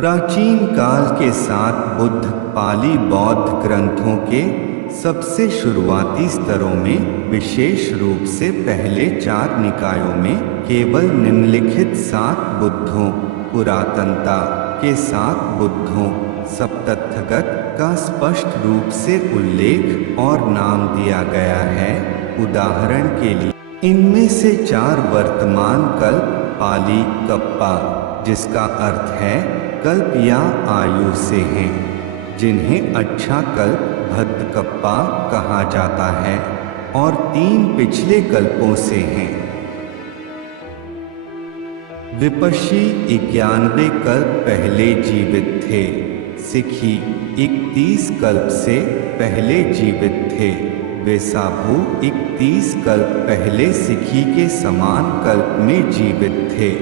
प्राचीन काल के साथ बुद्ध पाली बौद्ध ग्रंथों के सबसे शुरुआती स्तरों में, विशेष रूप से पहले 4 निकायों में, केवल निम्नलिखित 7 बुद्धों पुरातनता के 7 बुद्धों सप्तथगत का स्पष्ट रूप से उल्लेख और नाम दिया गया है। उदाहरण के लिए इनमें से 4 वर्तमान कल्प पाली कप्पा, जिसका अर्थ है कल्प या आयु से हैं, जिन्हें अच्छा कल्प भद्रकप्पा कहा जाता है, और 3 पिछले कल्पों से हैं। विपक्षी 91 कल्प पहले जीवित थे। सिखी 31 कल्प से पहले जीवित थे। वेसाभु 31 कल्प पहले सिखी के समान कल्प में जीवित थे।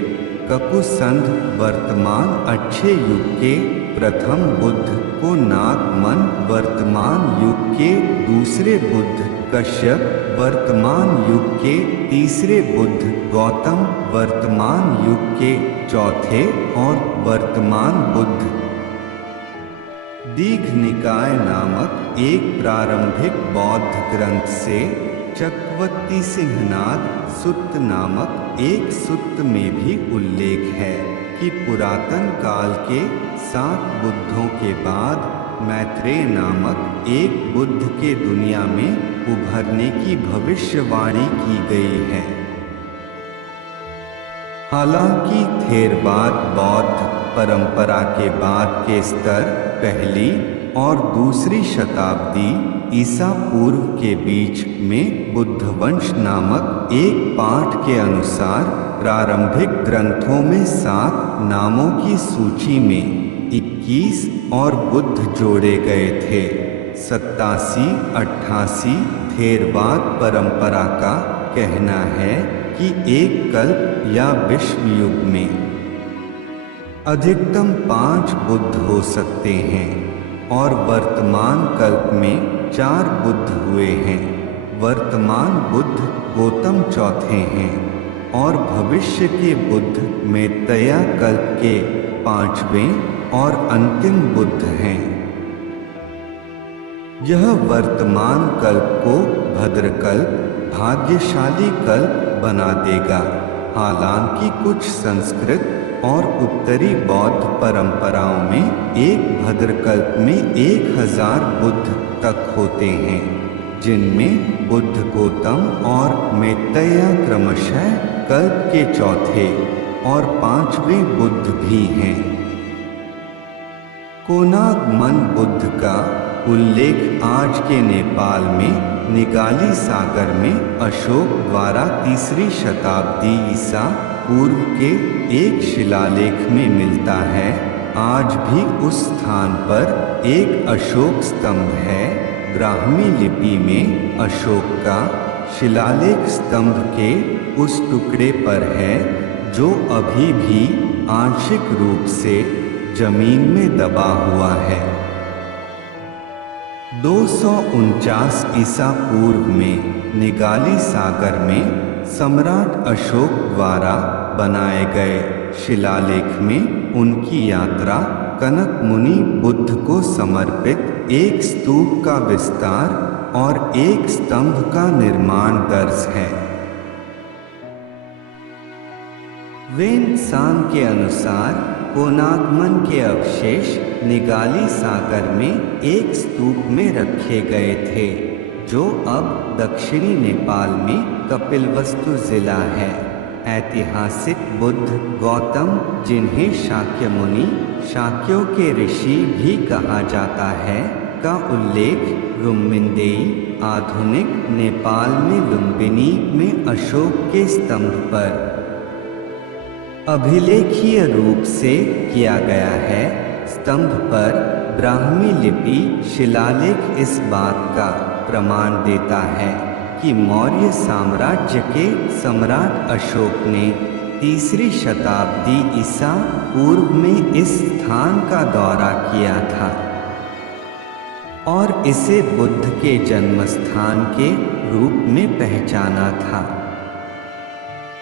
ककुसंध वर्तमान अच्छे युग के प्रथम बुद्ध को नागमन वर्तमान युग के दूसरे बुद्ध कश्यप वर्तमान युग के तीसरे बुद्ध गौतम वर्तमान युग के चौथे और वर्तमान बुद्ध। दीघ निकाय नामक एक प्रारंभिक बौद्ध ग्रंथ से चक्रवर्ती सिंहनाद सुत्त नामक एक सुत्त में भी उल्लेख है कि पुरातन काल के 7 बुद्धों के बाद मैत्रेय नामक एक बुद्ध के दुनिया में उभरने की भविष्यवाणी की गई है। हालांकि थेरवाद बौद्ध परंपरा के बाद के स्तर पहली और दूसरी शताब्दी ईसा पूर्व के बीच में बुद्धवंश नामक एक पाठ के अनुसार प्रारंभिक ग्रंथों में 7 नामों की सूची में 21 और बुद्ध जोड़े गए थे। 87-88 थेरवाद परंपरा का कहना है कि एक कल्प या विश्व युग में अधिकतम 5 बुद्ध हो सकते हैं, और वर्तमान कल्प में 4 बुद्ध हुए हैं। वर्तमान बुद्ध गौतम चौथे हैं, और भविष्य के बुद्ध मैत्रेय कल्प के 5वें और अंतिम बुद्ध हैं। यह वर्तमान कल्प को भद्रकल्प भाग्यशाली कल्प बना देगा। हालांकि कुछ संस्कृत और उत्तरी बौद्ध परंपराओं में एक भद्रकल्प में 1000 बुद्ध तक होते हैं, जिनमें बुद्ध गौतम और मैत्रेय क्रमशः कल्प के चौथे और 5वें बुद्ध भी हैं। कोनागमन बुद्ध का उल्लेख आज के नेपाल में निगाली सागर में अशोक द्वारा 3री शताब्दी ईसा पूर्व के एक शिलालेख में मिलता है। आज भी उस स्थान पर एक अशोक स्तंभ है। ब्राह्मी लिपि में अशोक का शिलालेख स्तंभ के उस टुकड़े पर है जो अभी भी आंशिक रूप से जमीन में दबा हुआ है। 249 ईसा पूर्व में निगाली सागर में सम्राट अशोक द्वारा बनाए गए शिलालेख में उनकी यात्रा कनक मुनि बुद्ध को समर्पित एक स्तूप का विस्तार और एक स्तंभ का निर्माण दर्ज है। वेन-त्सांग के अनुसार कोनागमन के अवशेष निगाली सागर में एक स्तूप में रखे गए थे, जो अब दक्षिणी नेपाल में कपिलवस्तु जिला है। ऐतिहासिक बुद्ध गौतम, जिन्हें शाक्य मुनि, शाक्यों के ऋषि भी कहा जाता है, का उल्लेख रुम्मिन्देई आधुनिक नेपाल में लुम्बिनी में अशोक के स्तंभ पर अभिलेखीय रूप से किया गया है। स्तंभ पर ब्राह्मी लिपि शिलालेख इस बात का प्रमाण देता है कि मौर्य साम्राज्य के सम्राट अशोक ने 3री शताब्दी ईसा पूर्व में इस स्थान का दौरा किया था और इसे बुद्ध के जन्मस्थान के रूप में पहचाना था।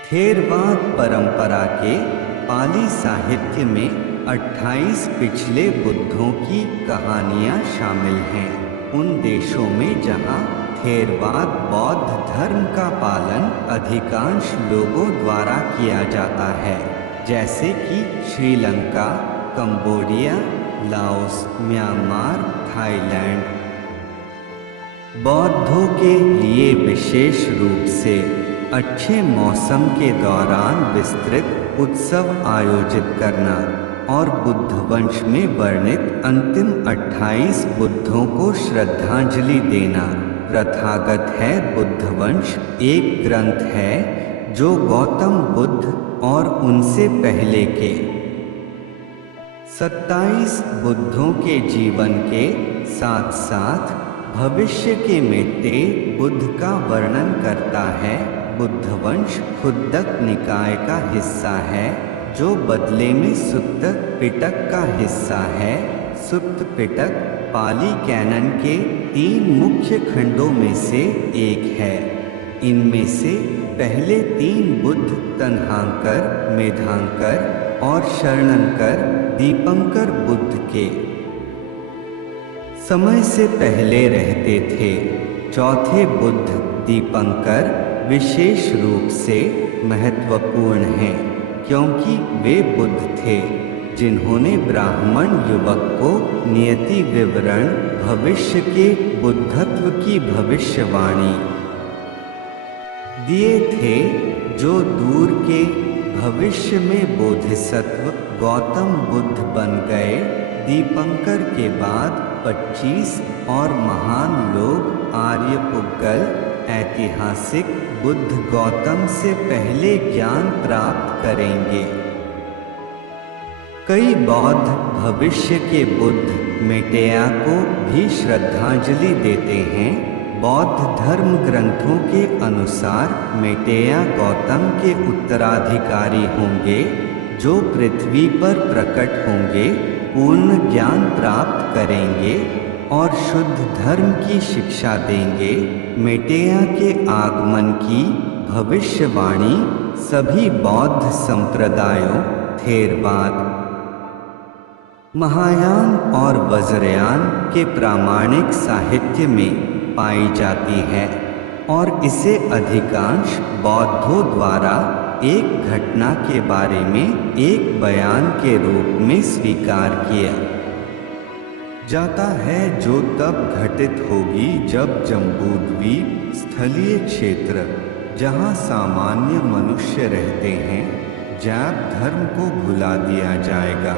थेरवाद परंपरा के पाली साहित्य में 28 पिछले बुद्धों की कहानियां शामिल हैं। उन देशों में जहां थेरवाद बौद्ध धर्म का पालन अधिकांश लोगों द्वारा किया जाता है, जैसे कि Sri Lanka, Cambodia, Laos, Myanmar, Thailand. बौद्धों के लिए विशेष रूप से अच्छे मौसम के दौरान विस्तृत उत्सव आयोजित करना और बुद्धवंश में वर्णित अंतिम 28 बुद्धों को श्रद्धांजलि देना प्रथागत है। बुद्धवंश एक ग्रंथ है जो गौतम बुद्ध और उनसे पहले के 27 बुद्धों के जीवन के साथ साथ भविष्य के मिटते बुद्ध का वर्णन करता है। बुद्धवंश खुद्दक निकाय का हिस्सा है, जो बदले में सुत्त पिटक का हिस्सा है। सुत्त पिटक पाली कैनन के 3 मुख्य खंडों में से एक है। इनमें से पहले 3 बुद्ध तन्हांकर, मेधांकर और शरणंकर दीपंकर बुद्ध के समय से पहले रहते थे। चौथे बुद्ध दीपंकर विशेष रूप से महत्वपूर्ण हैं, क्योंकि वे बुद्ध थे जिन्होंने ब्राह्मण युवक को नियति विवरण भविष्य के बुद्धत्व की भविष्यवाणी दिए थे, जो दूर के भविष्य में बोधिसत्व गौतम बुद्ध बन गए। दीपंकर के बाद 25 और महान लोग आर्यपुगल ऐतिहासिक बुद्ध गौतम से पहले ज्ञान प्राप्त करेंगे। कई बौद्ध भविष्य के बुद्ध मेटेया को भी श्रद्धांजलि देते हैं। बौद्ध धर्म ग्रंथों के अनुसार मेटेया गौतम के उत्तराधिकारी होंगे, जो पृथ्वी पर प्रकट होंगे, पूर्ण ज्ञान प्राप्त करेंगे और शुद्ध धर्म की शिक्षा देंगे। मेटेया के आगमन की भविष्यवाणी सभी बौद्ध संप्रदायों, थेरवाद, महायान और वज्रयान के प्रामाणिक साहित्य में पाई जाती है और इसे अधिकांश बौद्धों द्वारा एक घटना के बारे में एक बयान के रूप में स्वीकार किया जाता है, जो तब घटित होगी जब जम्बूद्वीप स्थलीय क्षेत्र, जहां सामान्य मनुष्य रहते हैं, जैन धर्म को भुला दिया जाएगा।